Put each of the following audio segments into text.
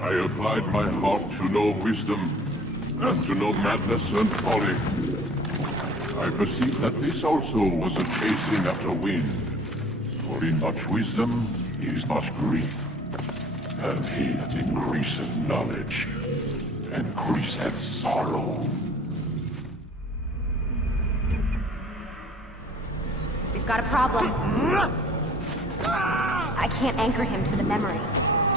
I applied my heart to know wisdom, and to know madness and folly. I perceived that this also was a chasing after wind. For in much wisdom is much grief, and he that increaseth knowledge increaseth sorrow. We've got a problem. I can't anchor him to the memory.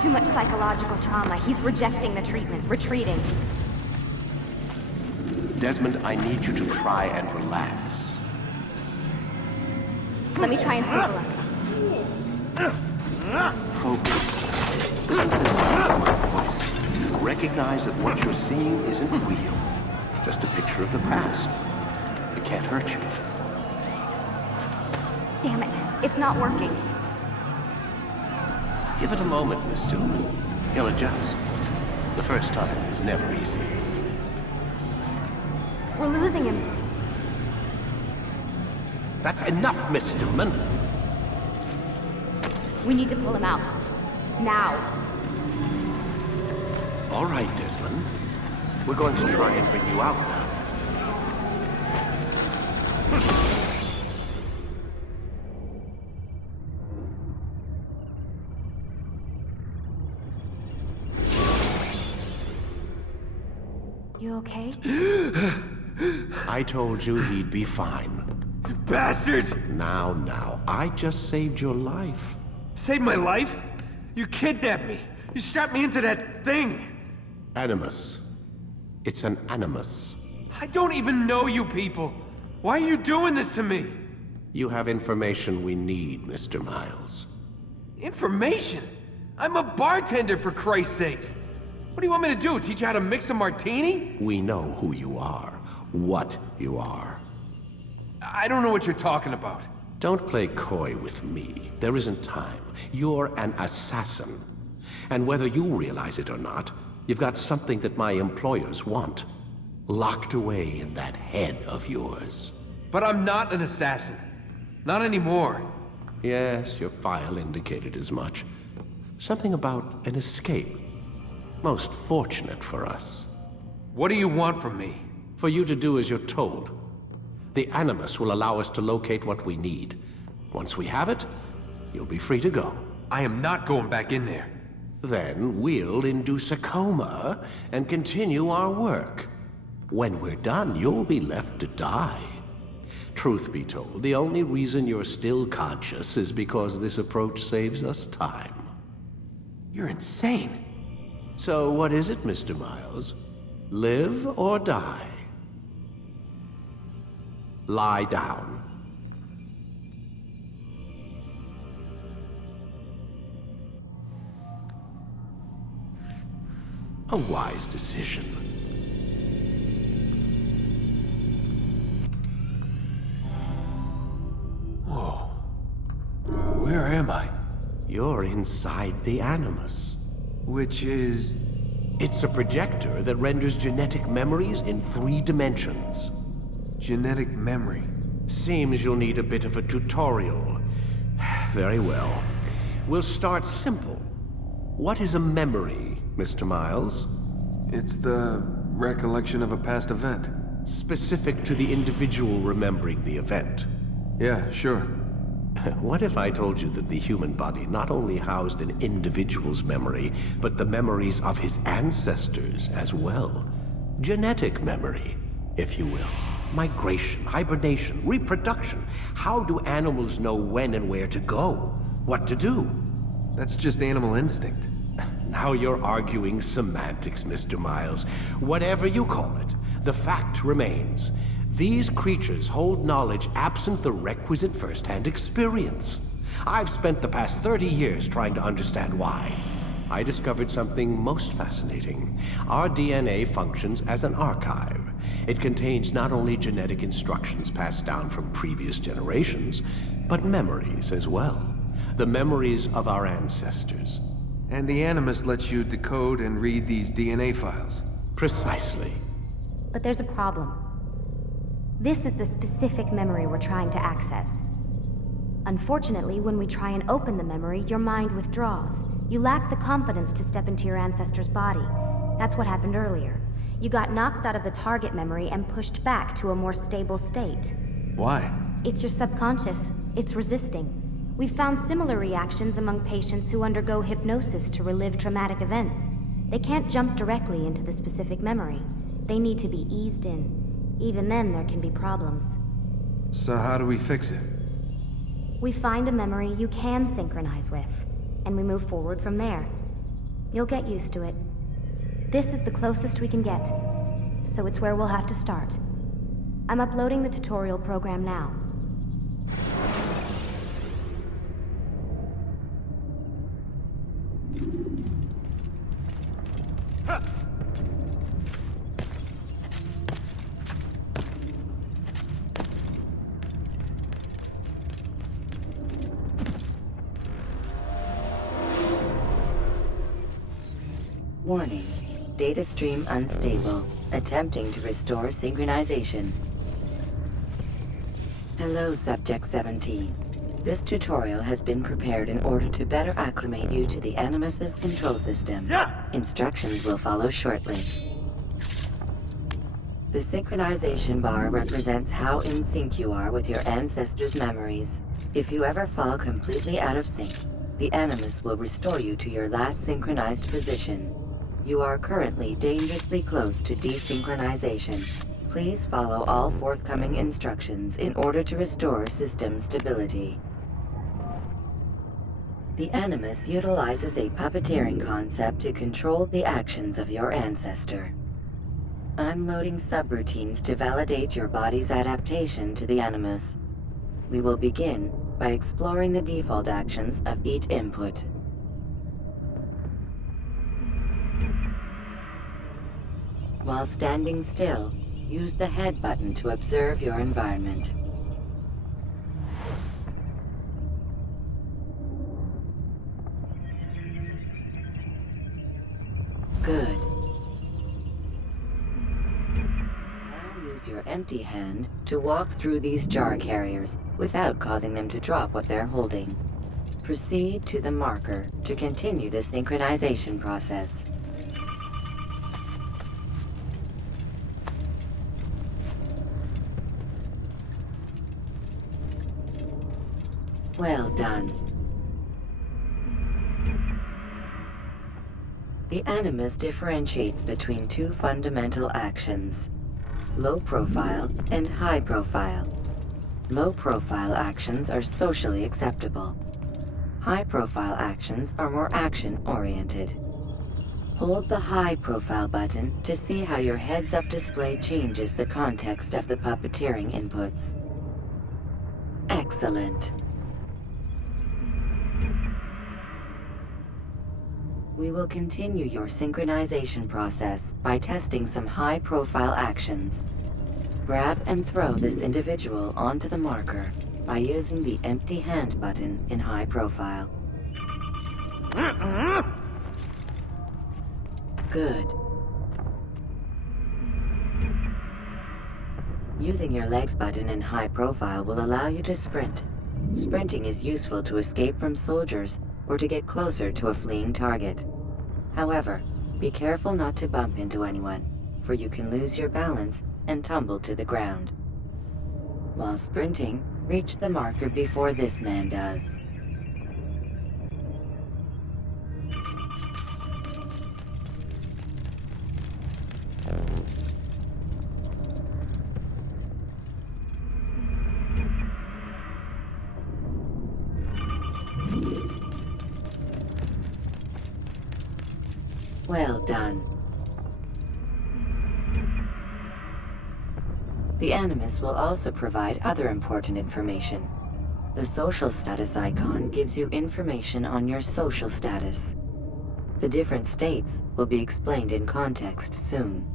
Too much psychological trauma. He's rejecting the treatment, retreating. Desmond, I need you to try and relax. Let me try and stabilize him. Focus. Under the sound of my voice, recognize that what you're seeing isn't real. Just a picture of the past. It can't hurt you. Damn it. It's not working. Give it a moment, Miss Stillman. He'll adjust. The first time is never easy. We're losing him. That's enough, Miss Stillman. We need to pull him out. Now. All right, Desmond. We're going to try and bring you out now. You okay? I told you he'd be fine. You bastards! Now, I just saved your life. Saved my life? You kidnapped me. You strapped me into that thing. Animus. It's an animus. I don't even know you people. Why are you doing this to me? You have information we need, Mr. Miles. Information? I'm a bartender, for Christ's sakes. What do you want me to do? Teach you how to mix a martini? We know who you are, what you are. I don't know what you're talking about. Don't play coy with me. There isn't time. You're an assassin. And whether you realize it or not, you've got something that my employers want. Locked away in that head of yours. But I'm not an assassin. Not anymore. Yes, your file indicated as much. Something about an escape. Most fortunate for us. What do you want from me? For you to do as you're told. The Animus will allow us to locate what we need. Once we have it, you'll be free to go. I am not going back in there. Then we'll induce a coma and continue our work. When we're done, you'll be left to die. Truth be told, the only reason you're still conscious is because this approach saves us time. You're insane. So what is it, Mr. Miles? Live or die? Lie down. A wise decision. Whoa. Where am I? You're inside the Animus. Which is... It's a projector that renders genetic memories in 3 dimensions. Genetic memory. Seems you'll need a bit of a tutorial. Very well. We'll start simple. What is a memory, Mr. Miles? It's the recollection of a past event. Specific to the individual remembering the event. Yeah, sure. What if I told you that the human body not only housed an individual's memory, but the memories of his ancestors as well? Genetic memory, if you will. Migration, hibernation, reproduction. How do animals know when and where to go? What to do? That's just animal instinct. Now you're arguing semantics, Mr. Miles. Whatever you call it, the fact remains. These creatures hold knowledge absent the requisite first-hand experience. I've spent the past 30 years trying to understand why. I discovered something most fascinating. Our DNA functions as an archive. It contains not only genetic instructions passed down from previous generations, but memories as well. The memories of our ancestors. And the Animus lets you decode and read these DNA files. Precisely. But there's a problem. This is the specific memory we're trying to access. Unfortunately, when we try and open the memory, your mind withdraws. You lack the confidence to step into your ancestor's body. That's what happened earlier. You got knocked out of the target memory and pushed back to a more stable state. Why? It's your subconscious. It's resisting. We've found similar reactions among patients who undergo hypnosis to relive traumatic events. They can't jump directly into the specific memory. They need to be eased in. Even then, there can be problems. So how do we fix it? We find a memory you can synchronize with, and we move forward from there. You'll get used to it. This is the closest we can get, so it's where we'll have to start. I'm uploading the tutorial program now. Warning. Data stream unstable. Attempting to restore synchronization. Hello, Subject 17. This tutorial has been prepared in order to better acclimate you to the Animus's control system. Instructions will follow shortly. The synchronization bar represents how in sync you are with your ancestors' memories. If you ever fall completely out of sync, the Animus will restore you to your last synchronized position. You are currently dangerously close to desynchronization. Please follow all forthcoming instructions in order to restore system stability. The Animus utilizes a puppeteering concept to control the actions of your ancestor. I'm loading subroutines to validate your body's adaptation to the Animus. We will begin by exploring the default actions of each input. While standing still, use the head button to observe your environment. Good. Now use your empty hand to walk through these jar carriers without causing them to drop what they're holding. Proceed to the marker to continue the synchronization process. Well done. The Animus differentiates between two fundamental actions: low profile and high profile. Low profile actions are socially acceptable. High profile actions are more action-oriented. Hold the high profile button to see how your heads-up display changes the context of the puppeteering inputs. Excellent. We will continue your synchronization process by testing some high-profile actions. Grab and throw this individual onto the marker by using the empty hand button in high profile. Good. Using your legs button in high profile will allow you to sprint. Sprinting is useful to escape from soldiers or to get closer to a fleeing target. However, be careful not to bump into anyone, for you can lose your balance and tumble to the ground. While sprinting, reach the marker before this man does. Well done. The Animus will also provide other important information. The social status icon gives you information on your social status. The different states will be explained in context soon.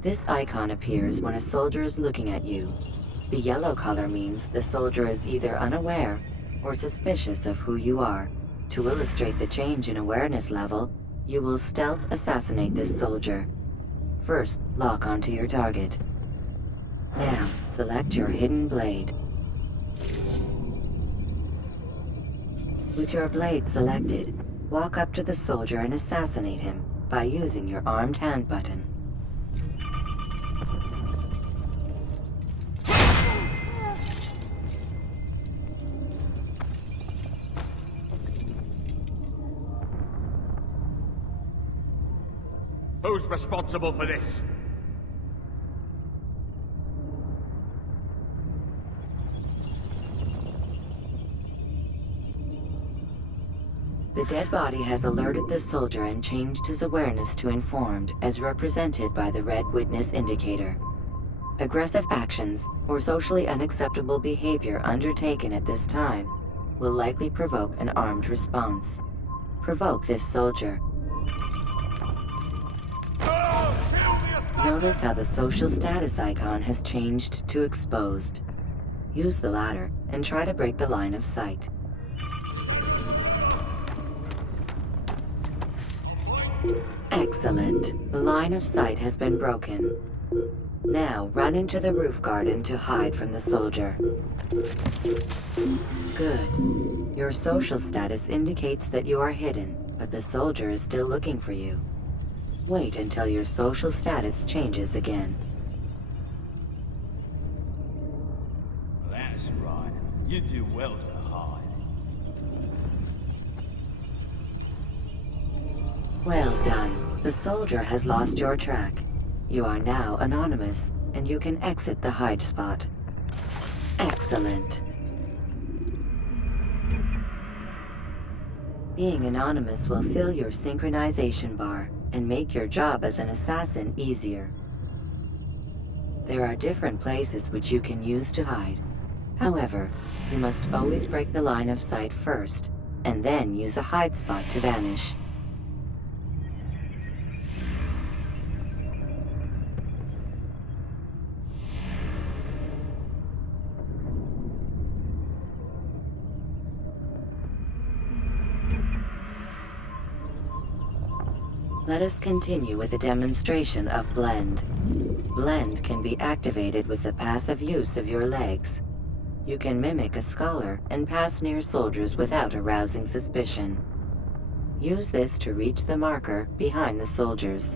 This icon appears when a soldier is looking at you. The yellow color means the soldier is either unaware or suspicious of who you are. To illustrate the change in awareness level, you will stealth assassinate this soldier. First, lock onto your target. Now, select your hidden blade. With your blade selected, walk up to the soldier and assassinate him by using your armed hand button. Who's responsible for this? The dead body has alerted the soldier and changed his awareness to informed, as represented by the red witness indicator. Aggressive actions or socially unacceptable behavior undertaken at this time will likely provoke an armed response. Provoke this soldier. Notice how the social status icon has changed to exposed. Use the latter and try to break the line of sight. Excellent. The line of sight has been broken. Now run into the roof garden to hide from the soldier. Good. Your social status indicates that you are hidden, but the soldier is still looking for you. Wait until your social status changes again. That's right. You do well to hide. Well done. The soldier has lost your track. You are now anonymous, and you can exit the hide spot. Excellent. Being anonymous will fill your synchronization bar and make your job as an assassin easier. There are different places which you can use to hide. However, you must always break the line of sight first, and then use a hide spot to vanish. Let us continue with a demonstration of Blend. Blend can be activated with the passive use of your legs. You can mimic a scholar and pass near soldiers without arousing suspicion. Use this to reach the marker behind the soldiers.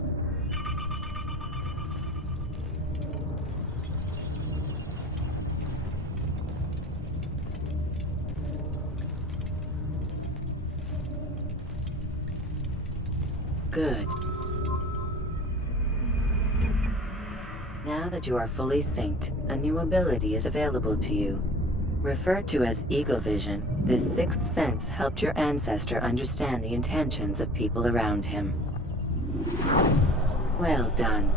Good. Now that you are fully synced, a new ability is available to you. Referred to as Eagle Vision, this sixth sense helped your ancestor understand the intentions of people around him. Well done.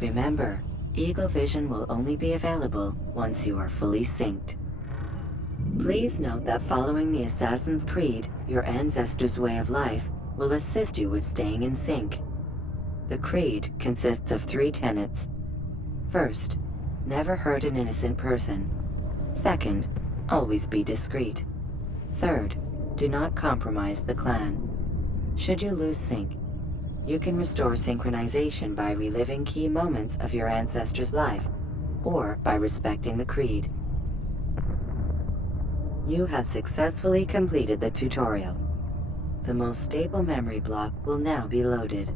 Remember, Eagle Vision will only be available once you are fully synced. Please note that following the Assassin's Creed, your ancestors' way of life, will assist you with staying in sync. The Creed consists of 3 tenets. First, never hurt an innocent person. Second, always be discreet. Third, do not compromise the clan. Should you lose sync, you can restore synchronization by reliving key moments of your ancestor's life, or by respecting the Creed. You have successfully completed the tutorial. The most stable memory block will now be loaded.